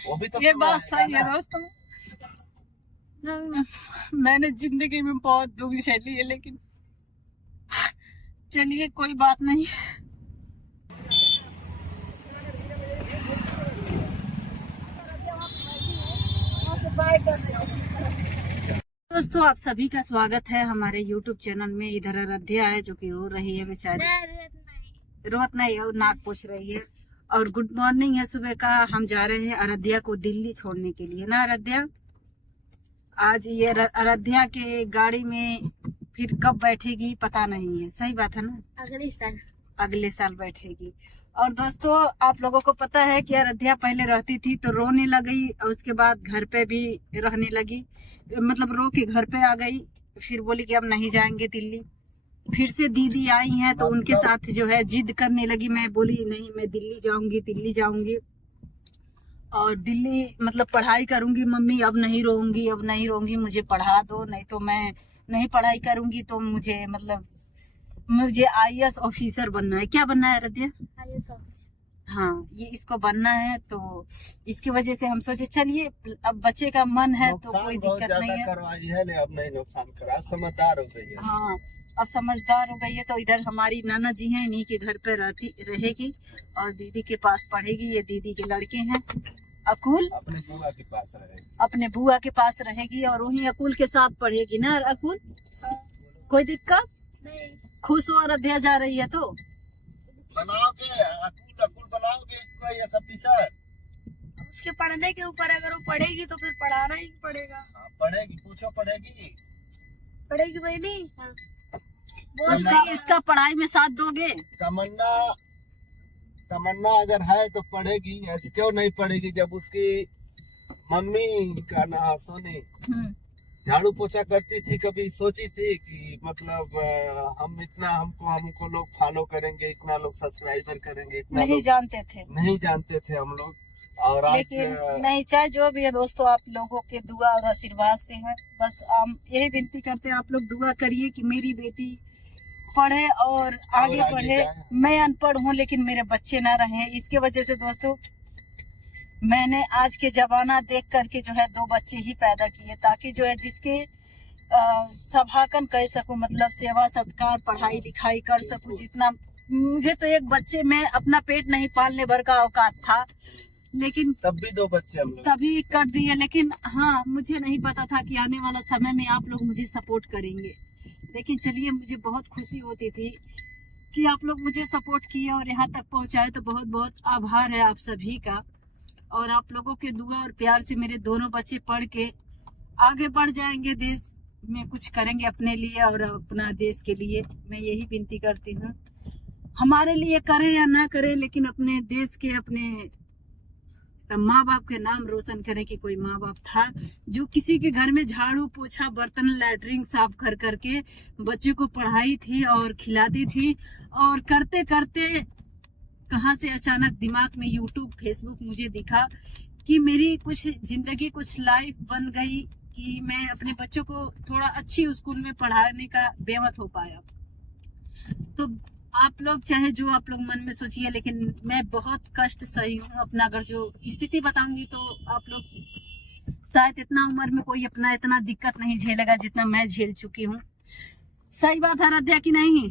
वो भी तो ये बात समय सही आएगा है ना। दोस्तों। मैंने जिंदगी में बहुत दुख झेली है, लेकिन चलिए कोई बात नहीं। दोस्तों आप सभी का स्वागत है हमारे YouTube चैनल में। इधर आराध्या है जो कि रो रही है बेचारी, रोत नहीं है, नाक पोछ रही है। और गुड मॉर्निंग है सुबह का। हम जा रहे हैं आराध्या को दिल्ली छोड़ने के लिए ना आराध्या। आज ये आराध्या के गाड़ी में फिर कब बैठेगी पता नहीं है। सही बात है ना, अगले साल बैठेगी। और दोस्तों आप लोगों को पता है कि आराध्या पहले रहती थी तो रोने लगी, और उसके बाद घर पे भी रहने लगी, मतलब रो के घर पे आ गई। फिर बोली कि अब नहीं जाएंगे दिल्ली। फिर से दीदी आई हैं तो उनके साथ जो है जिद करने लगी। मैं बोली नहीं, मैं दिल्ली जाऊंगी, दिल्ली जाऊंगी और दिल्ली मतलब पढ़ाई करूंगी। मम्मी अब नहीं रोऊंगी, अब नहीं रोऊंगी, मुझे पढ़ा दो, नहीं तो मैं नहीं पढ़ाई करूंगी तो मुझे मतलब मुझे IAS ऑफिसर बनना है। क्या बनना है आराध्या? IAS officer. हाँ, ये इसको बनना है। तो इसकी वजह से हम सोचे चलिए, अब बच्चे का मन है तो कोई दिक्कत नहीं है। करवाई है ले, अब नहीं नुकसान करा, समझदार हो गई है। हाँ, अब समझदार हो गई है। तो इधर हमारी नाना जी हैं, इन्हीं के घर पे रहेगी और दीदी के पास पढ़ेगी। ये दीदी के लड़के हैं। अकुल अपने बुआ के पास रहेगी, अपने बुआ के पास रहेगी और वहीं अकुल के साथ पढ़ेगी ना अकुल। कोई दिक्कत नहीं। खुश हो आराध्या जा रही है तो बनाओगे अकुल बनाओगे इसको IAS ऑफिसर। उसके पढ़ने के ऊपर, अगर वो पढ़ेगी तो फिर पढ़ाना ही पड़ेगा। हाँ, पढ़ेगी, पूछो पढ़ेगी भाई नहीं। हाँ। वो इसका पढ़ाई में साथ दोगे? तमन्ना अगर है तो पढ़ेगी, ऐसे क्यों नहीं पढ़ेगी जब उसकी मम्मी का ना सोनी झाड़ू पोछा करती थी। कभी सोची थी कि मतलब हम इतना हमको लोग फॉलो करेंगे, इतना लोग सब्सक्राइबर करेंगे, इतना नहीं जानते थे, नहीं जानते थे हम लोग। और लेकिन नहीं, चाहे जो भी है दोस्तों, आप लोगों के दुआ और आशीर्वाद से है। बस हम यही विनती करते हैं, आप लोग दुआ करिए कि मेरी बेटी पढ़े और आगे बढ़े। मैं अनपढ़ हूँ लेकिन मेरे बच्चे ना रहे। इसके वजह से दोस्तों मैंने आज के जमाना देख करके जो है 2 बच्चे ही पैदा किए, ताकि जो है जिसके सभाकन कह सकूं, मतलब सेवा सत्कार पढ़ाई लिखाई कर सकूं। जितना मुझे तो एक बच्चे में अपना पेट नहीं पालने भर का औकात था, लेकिन तब भी 2 बच्चे हम लोग तभी कर दिए। लेकिन हाँ, मुझे नहीं पता था कि आने वाला समय में आप लोग मुझे सपोर्ट करेंगे। लेकिन चलिए, मुझे बहुत खुशी होती थी कि आप लोग मुझे सपोर्ट किए और यहाँ तक पहुँचाए। तो बहुत बहुत आभार है आप सभी का। और आप लोगों के दुआ और प्यार से मेरे दोनों बच्चे पढ़ के आगे बढ़ जाएंगे, देश में कुछ करेंगे अपने लिए और अपना देश के लिए। मैं यही विनती करती हूँ, हमारे लिए करे या ना करे, लेकिन अपने देश के, अपने माँ बाप के नाम रोशन करें कि कोई माँ बाप था जो किसी के घर में झाड़ू पोछा बर्तन लैट्रिन साफ कर करके बच्चे को पढ़ाई थी और खिलाती थी। और करते करते कहाँ से अचानक दिमाग में YouTube Facebook मुझे दिखा कि मेरी कुछ जिंदगी, कुछ लाइफ बन गई कि मैं अपने बच्चों को थोड़ा अच्छी स्कूल में पढ़ाने का बेमत हो पाया। तो आप लोग चाहे जो आप लोग मन में सोचिए, लेकिन मैं बहुत कष्ट सही हूँ। अपना अगर जो स्थिति बताऊंगी तो आप लोग शायद इतना उम्र में कोई अपना इतना दिक्कत नहीं झेलेगा जितना मैं झेल चुकी हूँ। सही बात है आराध्या की नहीं?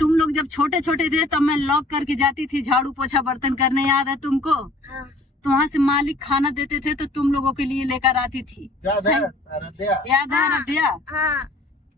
तुम लोग जब छोटे छोटे थे तब मैं लॉक करके जाती थी झाड़ू पोछा बर्तन करने, याद है तुमको? हाँ। तो वहाँ से मालिक खाना देते थे तो तुम लोगों के लिए लेकर आती थी। याद है आराध्या? याद है आराध्या? हाँ।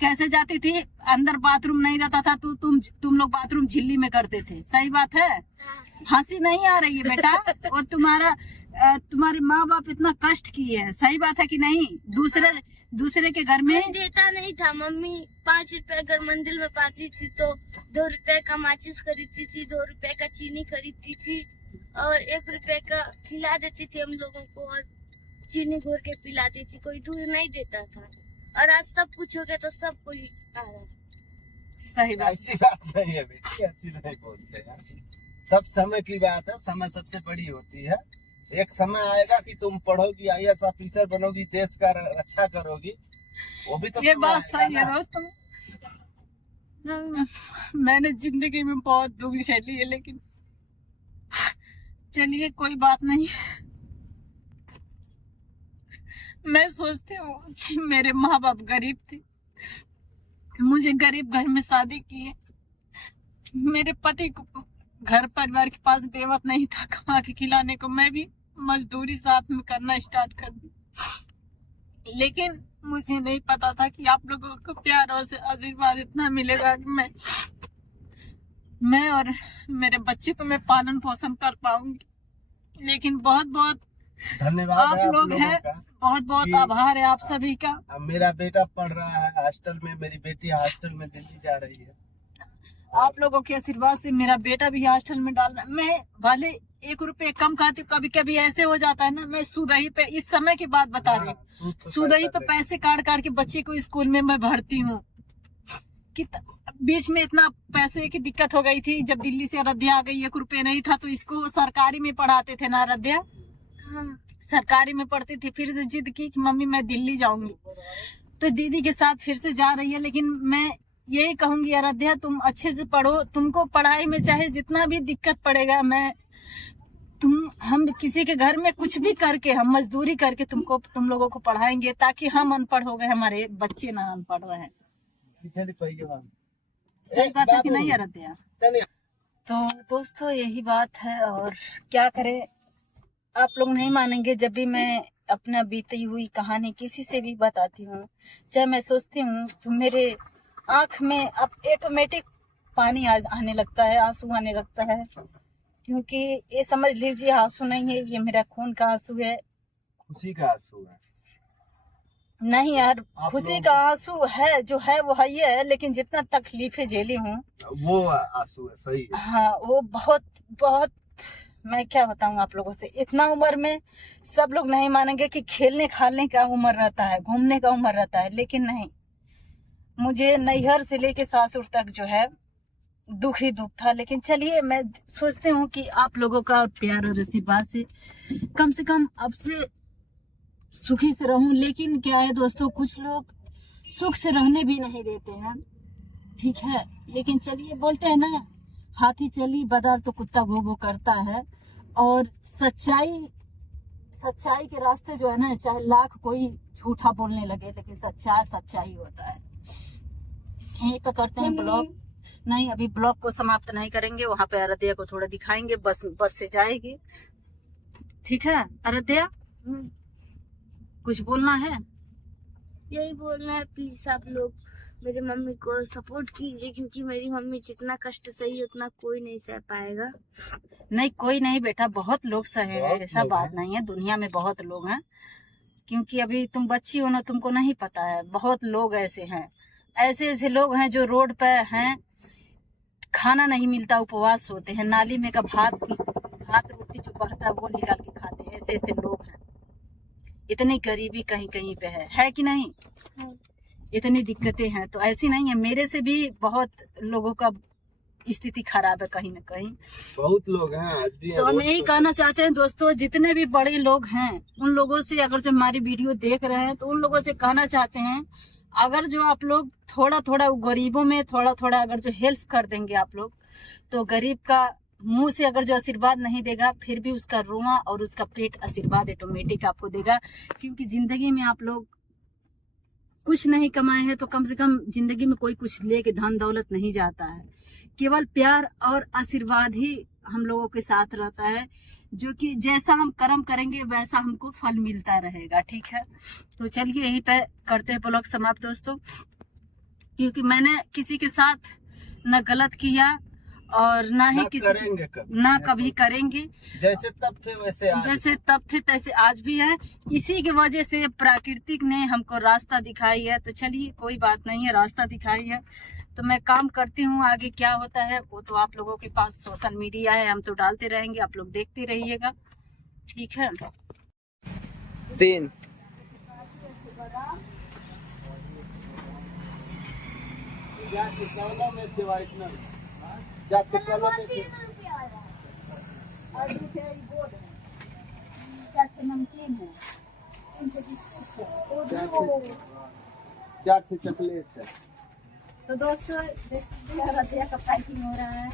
कैसे जाती थी? अंदर बाथरूम नहीं रहता था तो तुम लोग बाथरूम झिल्ली में करते थे। सही बात है? हंसी नहीं आ रही है बेटा? और तुम्हारे माँ बाप इतना कष्ट किए हैं। सही बात है कि नहीं? दूसरे के घर में देता नहीं था। मम्मी 5 रुपए अगर मंदिर में पाती थी तो 2 रुपए का माचिस खरीदती थी, 2 रुपए का चीनी खरीदती थी और 1 रुपए का खिला देती थी हम लोगों को, और चीनी घोर के पिलाती थी। कोई दूध नहीं देता था। और आज सब कुछ हो गया तो सब कोई आ रहा है। सही बात। ऐसी बात नहीं है बेटी, ऐसी नहीं बोलते यार। सब समय की बात है, समय सबसे बड़ी होती है। एक समय आएगा कि तुम पढ़ोगी, IAS ऑफिसर बनोगी, देश का रक्षा करोगी। वो भी तो ये बात सही है दोस्तों। मैंने जिंदगी में बहुत दुख झेली है, लेकिन चलिए कोई बात नहीं। मैं सोचती हूँ कि मेरे माँ बाप गरीब थे, मुझे गरीब घर में शादी किए, मेरे पति को घर परिवार के पास बेवत नहीं था कमा के खिलाने को, मैं भी मजदूरी साथ में करना स्टार्ट कर दी। लेकिन मुझे नहीं पता था कि आप लोगों को प्यार और आशीर्वाद इतना मिलेगा कि मैं और मेरे बच्चे को मैं पालन पोषण कर पाऊंगी। लेकिन बहुत बहुत धन्यवाद आप लोग हैं, बहुत बहुत आभार है आप सभी का। अब मेरा बेटा पढ़ रहा है हॉस्टल में, मेरी बेटी हॉस्टल में दिल्ली जा रही है। आप लोगों के आशीर्वाद से मेरा बेटा भी हॉस्टल में डालना, मैं भले 1 रुपए कम खाती हूँ, कभी कभी ऐसे हो जाता है ना, मैं सुदही पे इस समय की बात बता रही हूँ, सुदही पे पैसे काट काट के बच्चे को स्कूल में मैं भरती हूँ। कि बीच में इतना पैसे की दिक्कत हो गई थी, जब दिल्ली से अयोध्या आ गई 1 रुपए नहीं था, तो इसको सरकारी में पढ़ाते थे ना अयोध्या, सरकारी में पढ़ती थी। फिर से जिद की कि मम्मी मैं दिल्ली जाऊंगी, तो दीदी के साथ फिर से जा रही है। लेकिन मैं यही कहूंगी अयोध्या तुम अच्छे से पढ़ो, तुमको पढ़ाई में चाहे जितना भी दिक्कत पड़ेगा, हम किसी के घर में कुछ भी करके, हम मजदूरी करके तुम लोगों को पढ़ाएंगे, ताकि हम अनपढ़ हो गए, हमारे बच्चे ना अनपढ़ रहे। सही बात है कि नहीं अयोध्या? तो दोस्तों यही बात है, और क्या करें, आप लोग नहीं मानेंगे, जब भी मैं अपना बीती हुई कहानी किसी से भी बताती हूँ, चाहे मैं सोचती हूँ, तो मेरे आंख में अब ऑटोमेटिक पानी आने लगता है, आंसू आने लगता है। क्योंकि ये समझ लीजिए आंसू नहीं है, ये मेरा खून का आंसू है, खुशी का आंसू है। नहीं यार, खुशी का आंसू है, जो है वो है ही है, लेकिन जितना तकलीफें झेली हूँ वो आंसू है, सही है। हाँ, वो बहुत बहुत, मैं क्या बताऊँ आप लोगों से, इतना उम्र में सब लोग नहीं मानेंगे कि खेलने खालने का उम्र रहता है, घूमने का उम्र रहता है, लेकिन नहीं, मुझे नैहर से लेके सासुर तक जो है दुख ही दुख था। लेकिन चलिए, मैं सोचती हूँ कि आप लोगों का प्यार और आशीर्वाद से कम अब से सुखी से रहूं। लेकिन क्या है दोस्तों, कुछ लोग सुख से रहने भी नहीं देते हैं, ठीक है। लेकिन चलिए, बोलते हैं ना, हाथी चली बदर तो कुत्ता भो भो करता है। और सच्चाई के रास्ते जो है ना, चाहे लाख कोई झूठा बोलने लगे, लेकिन सच्चाई होता है। यहीं पे करते हैं ब्लॉग, नहीं अभी ब्लॉग को समाप्त नहीं करेंगे, वहां पे अयोध्या को थोड़ा दिखाएंगे, बस से जाएगी, ठीक है। अयोध्या कुछ बोलना है? यही बोलना है, प्लीज आप लोग मेरी मम्मी को सपोर्ट कीजिए, क्योंकि मेरी मम्मी जितना कष्ट सही उतना कोई नहीं सह पाएगा। नहीं, कोई नहीं बेटा, बहुत लोग सहे हैं, ऐसा बात नहीं है, दुनिया में बहुत लोग हैं। क्योंकि अभी तुम बच्ची हो ना, तुमको नहीं पता है, बहुत लोग ऐसे हैं, ऐसे लोग हैं जो रोड पे हैं, खाना नहीं मिलता, उपवास होते हैं, नाली में का भात रोटी जो बहता है वो निकाल के खाते हैं, ऐसे लोग हैं। इतनी गरीबी कहीं कहीं पे है कि नहीं? इतनी दिक्कतें हैं, तो ऐसी नहीं है, मेरे से भी बहुत लोगों का स्थिति खराब है, कहीं ना कहीं बहुत लोग हैं आज भी। तो हम यही कहना चाहते हैं दोस्तों, जितने भी बड़े लोग हैं उन लोगों से, अगर जो हमारी वीडियो देख रहे हैं, तो उन लोगों से कहना चाहते हैं, अगर जो आप लोग थोड़ा थोड़ा गरीबों में थोड़ा अगर जो हेल्प कर देंगे आप लोग, तो गरीब का मुंह से अगर जो आशीर्वाद नहीं देगा, फिर भी उसका रुआ और उसका पेट आशीर्वाद ऑटोमेटिक आपको देगा। क्योंकि जिंदगी में आप लोग कुछ नहीं कमाए हैं, तो कम से कम जिंदगी में कोई कुछ लेके धन दौलत नहीं जाता है, केवल प्यार और आशीर्वाद ही हम लोगों के साथ रहता है, जो कि जैसा हम कर्म करेंगे वैसा हमको फल मिलता रहेगा, ठीक है। तो चलिए यहीं पे करते हैं ब्लॉग समाप्त दोस्तों, क्योंकि मैंने किसी के साथ न गलत किया और ना ही किसी ना कभी करेंगे। जैसे तब थे वैसे आज, जैसे तब थे तैसे आज भी है। इसी की वजह से प्रकृति ने हमको रास्ता दिखाई है, तो चलिए कोई बात नहीं है, रास्ता दिखाई है तो मैं काम करती हूँ। आगे क्या होता है वो तो आप लोगों के पास सोशल मीडिया है, हम तो डालते रहेंगे, आप लोग देखते रहिएगा, ठीक है। 3 नमकीन है, 4 चॉकलेट है। तो दोस्तों रतिया का पैकिंग हो रहा है,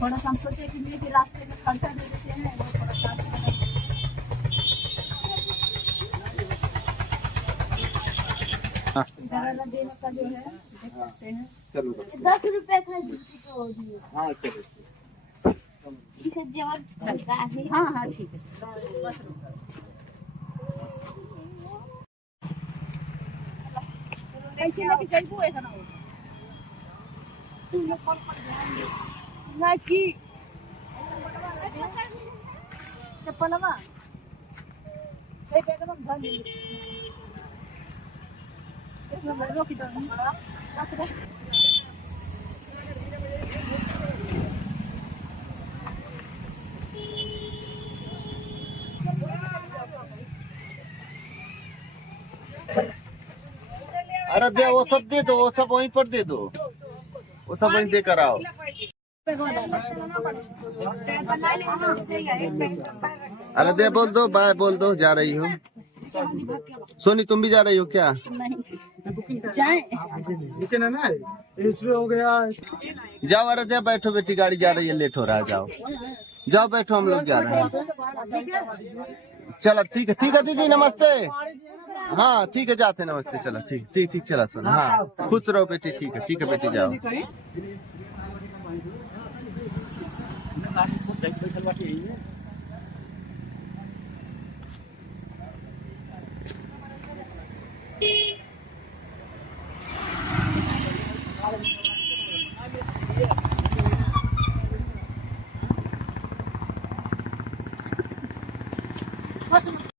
थोड़ा सा हम सोचे कि लिए रास्ते में खर्चा दे देते हैं, वो थोड़ा सा हाँ। घराना देने का जो है देख सकते हैं। चलो 10 रुपए का जूती तो दिए। हाँ चलो इसे जवाब चलता है। हाँ हाँ ठीक है। कैसे लेके जाइबो है ना ना की चप्पलवा ए बैगवा में धर ले एक रोक दो रख दो। अरे दे वो सब दे दो, वो सब वहीं पर दे दो, वो सब वहीं दे कर आओ। अरे दे बोल दो, बाय बोल दो, जा रही हो। सोनी तुम भी जा रही हो क्या? नहीं जाए इसमें हो गया। जाओ, अरे जाओ बैठो बेटी, गाड़ी जा रही है, लेट हो रहा है, जाओ जाओ बैठो, हम लोग जा रहे हैं। चलो ठीक है दीदी, नमस्ते। हाँ ठीक है, जाते हैं, नमस्ते। चलो ठीक चला सोना। हाँ खुश रहो बेटी, ठीक है बेटी, जाओ। बस